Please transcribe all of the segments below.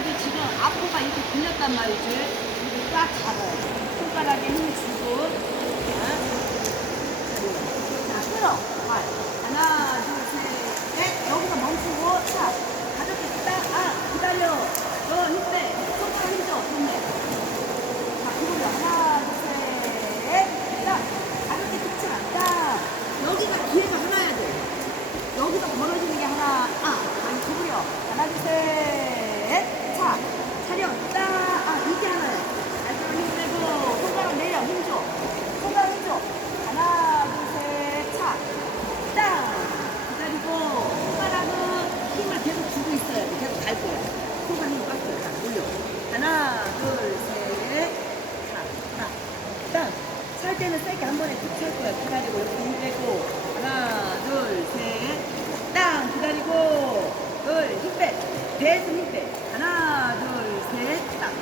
손가락이 지금 앞으로가 이렇게 굴렸단 말이지. 딱 잡아요. 손가락에 힘 주고 기다리고, 이렇게 힘 빼고. 하나, 둘, 셋. 땅. 기다리고. 둘, 힘 빼. 배에서 힘 빼. 하나, 둘, 셋. 땅.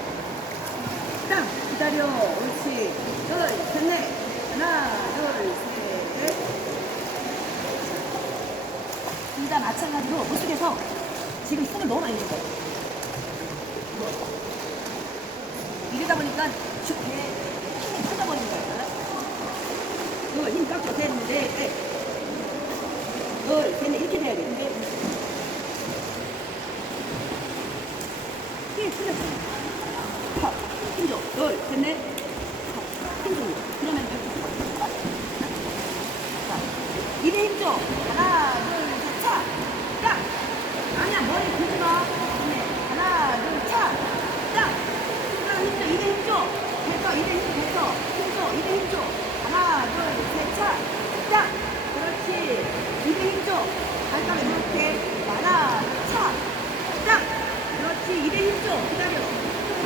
땅. 기다려. 옳지. 둘, 셋, 넷. 하나, 둘, 셋. 둘 다 마찬가지로 물속에서 지금 숨을 너무 많이 내는 거예요. 이러다 보니까 쭉 배, 힘이 터져버리는 거예요. 이거 힘 되는데, 네. 둘, 셋, 넷 이렇게 돼야 되는데. 힘 풀렸어. 하, 힘 줘. 둘, 셋, 넷. 하, 힘 줘. 그러면 이렇게. 자, 입에 힘 줘. 하나, 둘, 셋, 차. 딱. 아니야, 머리 굴지 마. 네. 하나, 둘, 차. 딱. 하나, 힘 줘. 입에 힘 줘. 됐어. 입에 힘 줘. 됐어. 힘 줘. 입에 힘 줘. 하나, 둘, 셋, 차. 딱. 그렇지. 입에 힘 줘. 발가락 이렇게. 하나, 둘, 차. 딱. 그렇지. 입에 힘 줘. 기다려.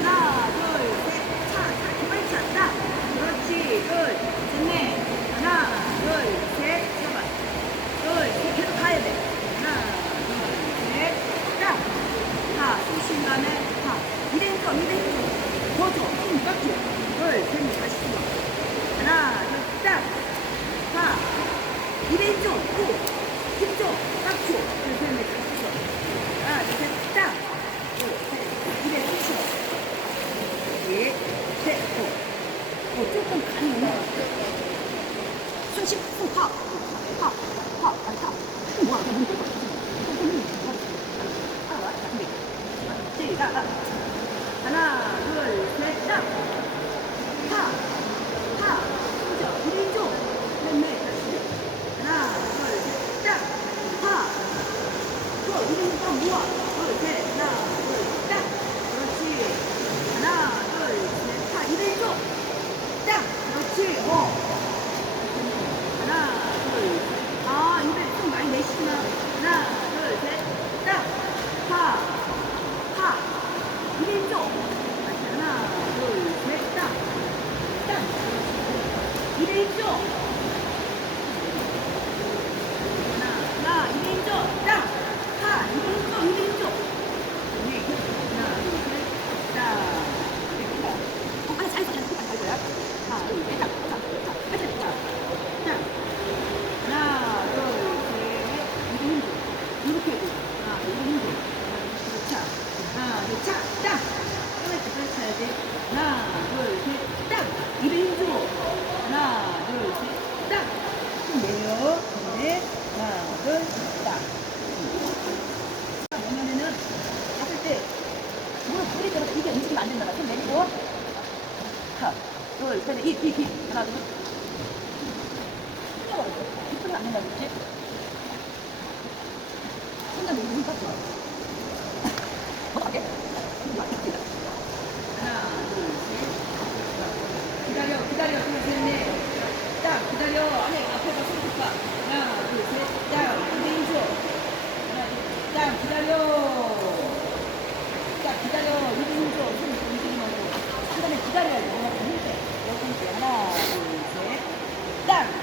하나, 둘, 셋, 차. 차. 기발치 않다. 그렇지. 둘, 셋, 넷. 하나, 둘, 셋. 잡아. 둘, 셋. 계속 가야 돼. 하나, 둘, 셋. 딱. 하. 숨 쉰 다음에 하. 입에 힘 줘. 입에 힘 줘. 더 줘. 힘 꽉 줘. 둘, 셋, 넷. 다시 숨어. 하나, 둘, 딱. 하. 입에 힘 줘. 또. 힘 줘. 꽉 줘. 둘, 셋, 넷. 다시 숨어. 하나, 둘, 셋. 딱. 둘, 셋. 입에 숨 쉬어. 예, 셋, 고. 어, 조금 간이. 숨 쉬고, 숨 모아. 알아봐. 자, 준비. 시작. 아. 하나, 둘, 셋, 딱. 파, 파. 숨 쉬어. 입에 힘 줘. 넷, 넷. 다시. 하나, 둘, 셋, 딱. 파. 또, 입에 힘꽉 모아. 둘, 셋, 하나, 둘, 딱. 그렇지. 하나, 둘, 셋, 파. 입에 힘 줘. 딱. 그렇지. 어. 하나, 둘, 셋. 아, 입에 숨 많이 내쉬구나. 하나, 둘, 셋. 딱. 파. 파. 입에 힘 줘. 다시 하나, 둘, 셋. 딱. 딱. 입에 힘 줘. 하나, 하나, 입에 힘 줘. 딱. 파. 입에 힘 줘. 입에 힘 줘. 네, 하나, 둘, 셋. 딱. 네, 딱. 어, 아니, 잘했어, 잘했어. 잘 거야. 하나, 둘, 셋. 딱. 딱. 딱. 딱. 딱. 딱. 하나, 둘, 셋. 입에 힘 줘. 이렇게 해줘. 하나, 입에 힘 줘. 자, 하나, 둘, 차. 딱. 끝났지, 빨리 차야지. 하나, 둘, 셋. 딱. 입에 힘 줘. 하나, 둘, 셋. 딱. 숨 내려. 네. 하나, 둘, 딱. 뭐냐면은, 했을 때, 무릎 꿇릴 때마다 이게 움직이면 안 된다. 손 내리고. 하나, 둘, 셋, 넷. 입, 입, 입. 하나, 둘. 풀려버려. 입안 된다, 그렇지? 손잡이 눈 깎지 마. 어떻게? 하나, 둘, 셋. 기다려, 기다려, 둘, 셋, 넷. 딱, 기다려. 아니, 앞에 가, 손 봐. 하나, 둘, 셋. 딱, 힘 줘. 하나, 둘, 딱, 기다려. 딱, 기다려. 힘 줘. 손 움직이지 말고. 그 다음에 기다려야 돼. 내가 힘 빼. 여기 힘 빼. 하나, 둘, 셋. 딱.